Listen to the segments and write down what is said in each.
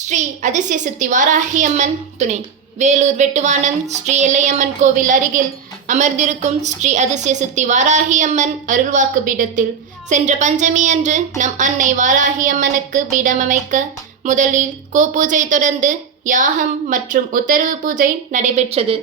ஸ்ரீ அதிசய சக்தி வாராகி அம்மன் துணை வேலூர் வெட்டுவானம் ஸ்ரீ எல்லையம்மன் கோவில் அருகில் அமர்ந்திருக்கும் ஸ்ரீ அதிசய சக்தி வாராகி அம்மன் அருள்வாக்கு பீடத்தில் சென்ற பஞ்சமி அன்று நம் அன்னை வாராகி அம்மனுக்கு பீடம் அமைக்க முதலில் கோபூஜை தொடர்ந்து யாகம் மற்றும் உத்தரவு பூஜை நடைபெற்றது.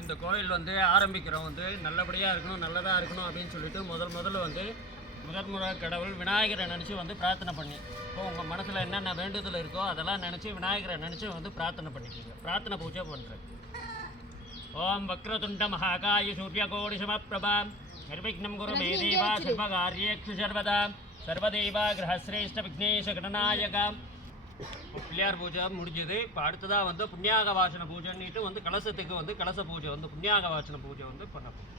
இந்த கோயில் ஆரம்பிக்கிறோம் நல்லபடியாக இருக்கணும், நல்லதாக இருக்கணும் அப்படின்னு சொல்லிட்டு முதல்ல முதன்முறை கடவுள் விநாயகரை நினச்சி பிரார்த்தனை பண்ணி, இப்போ உங்கள் மனசில் என்னென்ன வேண்டுதல் இருக்கோ அதெல்லாம் நினச்சி விநாயகரை நினச்சி பிரார்த்தனை பண்ணிக்கோங்க. பிரார்த்தனை பூஜை பண்ணுறேன். ஓம் வக்ரதுண்ட மகாகாய சூரியகோடி சமப்பிரபா நிர்விக்னம் குரு மே தேவா சர்வகாரியேஷு சர்வதா சர்வதேவா கிரகஸ்ரேஷ்ட விக்னேஷ கணநாயகா. பிள்ளையார் பூஜை முடிஞ்சது. இப்போ அடுத்ததாக புண்ணியாக வாசன பூஜைன்னுட்டு கலசத்துக்கு கலச பூஜை புண்ணியாக வாசன பூஜை பண்ண போகும்.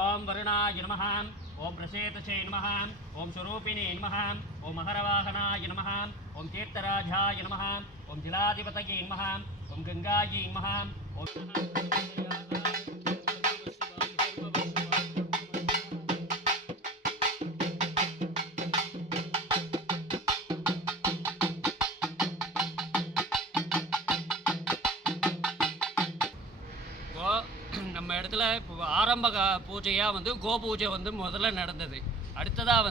ஓம் வருணாய நமஹ, ஓம் பிரசேதசே நமஹ, ஓம் ஸ்வரூபிணே நமஹ, ஓம் மகரவாகனாய நமஹ, ஓம் கீர்த்தராஜாய நமஹ, ஓம் ஜலாதிபதயே நமஹ, ஓம் கங்காயை நமஹ, ஓம் நம்ம இடத்துல ஆரம்ப பூஜையாக கோ பூஜை முதல்ல நடந்தது. அடுத்ததாக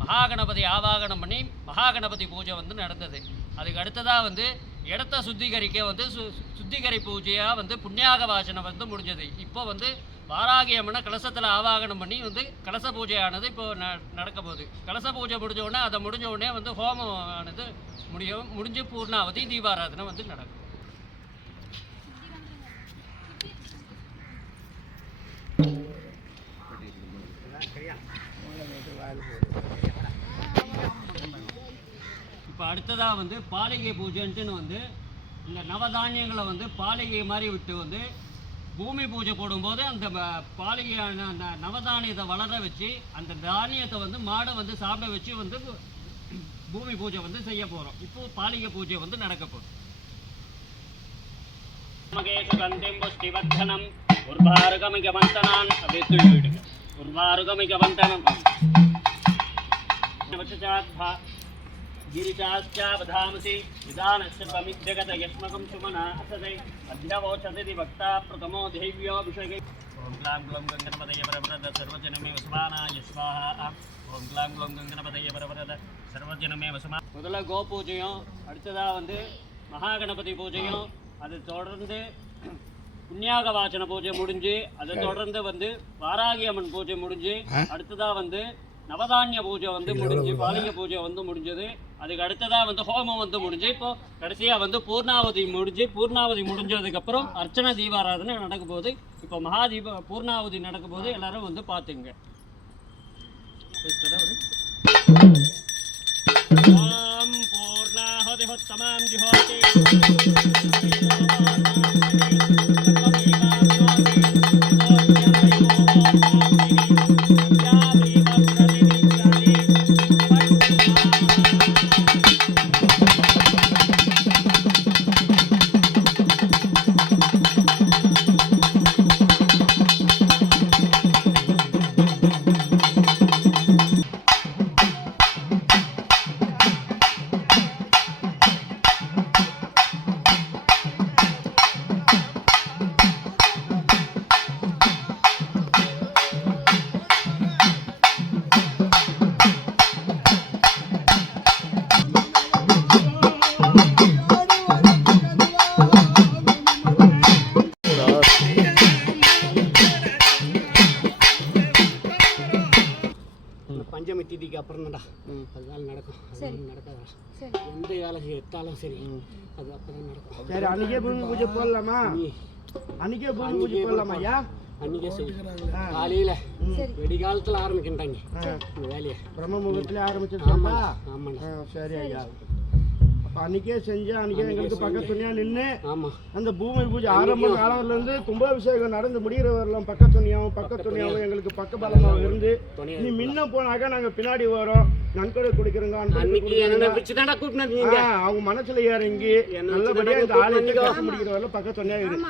மகாகணபதி ஆவாகனம் பண்ணி மகாகணபதி பூஜை நடந்தது. அதுக்கு அடுத்ததாக இடத்த சுத்திகரிக்க சுத்திகரி பூஜையாக புண்ணியாக வாசனை முடிஞ்சது. இப்போ வாராகி அம்மனை கலசத்தில் ஆவாகனம் பண்ணி கலச பூஜையானது இப்போ நடக்க போகுது. கலச பூஜை முடிஞ்ச உடனே அதை முடிஞ்ச உடனே ஹோமம் ஆனது முடிஞ்சு பூர்ணாவதி தீபாராதனை நடக்கும். இப்போ அடுத்ததாக பாலிகை பூஜைன்ட்டுன்னு இந்த நவதானியங்களை பாலிகை மாதிரி விட்டு பூமி பூஜை போடும்போது அந்த பாலிகையான அந்த நவதானியத்தை வளர வச்சு அந்த தானியத்தை மாடை சாப்பிட வச்சு பூமி பூஜை செய்ய போகிறோம். இப்போ பாலிகை பூஜை நடக்க போகுது. புஷ்டிவர்தனம் உர்வாருகமிக வந்தனான் அப்படியே உர்வாருகமிக வந்தனம் गिरिचाश्चावधामसि विधानस्य पमिज्जगत यस्मकं सुमना असदे अध्यवोचति वक्ता प्रथमो देव्योऽभिषेके ओम ग्लां ग्लौं गङ्गणपतये परवरद सर्वजनमे वसमानाय स्वाहा ओम ग्लां ग्लौं गङ्गणपतये परवरद सर्वजनमे वसमा. முதல்ல கோ பூஜையும் அடுத்ததாக மகாகணபதி பூஜையும் அதை தொடர்ந்து புண்ணியாக வாசன பூஜை முடிஞ்சு அதை தொடர்ந்து வாராகி அம்மன் பூஜை முடிஞ்சு அடுத்ததாக நவதானிய பூஜை முடிஞ்சு பாலிகை பூஜை முடிஞ்சது. அதுக்கு அடுத்ததாக ஹோமம் முடிஞ்சு இப்போ கடைசியாக பூர்ணாவதி முடிஞ்சதுக்கப்புறம் அர்ச்சனை தீபாராதனை நடக்க போகுது. இப்போ மகாதீப பூர்ணாவதி நடக்க போது எல்லாரும் பார்த்துங்க. பூர்ணாவதி ஹோத்தமாம் ஜிஹோதி பஞ்சமி திதிக்கு அப்புறம் தான்டா அதனால நடக்கும். நடக்காதா எந்த வேலை எடுத்தாலும் சரி அது அப்புறம் நடக்கும். சரி அன்னைக்கே பூமி பூஜை போடலாமா? அன்னைக்கே பூமி பூஜை போடலாமா? ஐயா அன்னைக்கே சரி காலையில் வெடிகாலத்தில் ஆரம்பிக்கின்றாங்க இந்த வேலையை. பிரம்ம முகூர்த்தத்தில் ஆரம்பிச்சிருக்கா? ஆமாண்ணா. சரி ஐயா. அன்னைக்கே செஞ்சு அன்னைக்கே எங்களுக்கு பக்கத்துணையா நின்று ஆமா அந்த பூமி பூஜை ஆரம்ப காலத்துல இருந்து கும்பாபிஷேகம் நடந்து முடிகிற வரலாம் பக்கத்துணையாவும் எங்களுக்கு பக்கபலமாகவும் இருந்து நீ முன்ன போனாக்கா நாங்க பின்னாடி வரோம் நன்கொடை கொடுக்குறோங்க அவங்க மனசுல இறங்கி நல்லபடியா இந்த ஆலயத்தை காசு முடிக்கிற வரலாம் பக்கத்துணையா இருக்கு.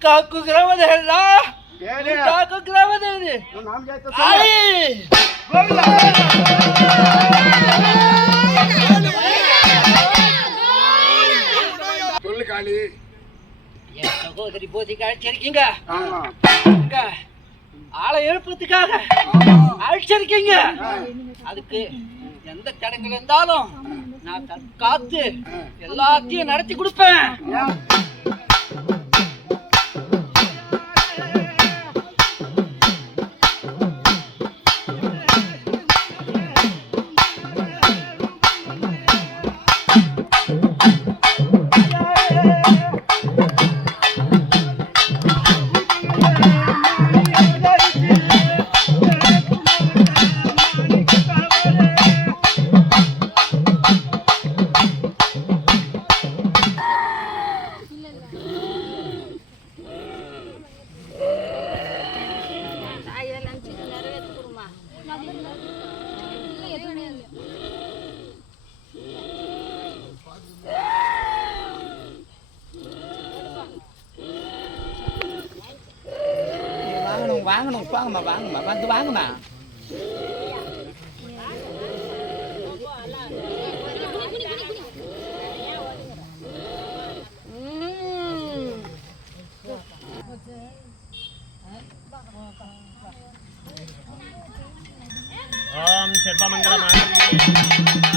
काकू ग्रामद है ना काकू ग्रामद है नाम जाता சொல்லு காளி என் சகோதரி போதிக்கு அழைச்சிருக்கீங்க ஆளை எழுப்புறதுக்காக அழைச்சிருக்கீங்க அதுக்கு எந்த தடங்கள் இருந்தாலும் நான் காத்து எல்லாத்தையும் நடத்தி கொடுப்பேன். வாங்கணும் வாங்கம்மா வந்து வாங்கம்மா. ஓம் சர்வமங்கல மாங்கல்யே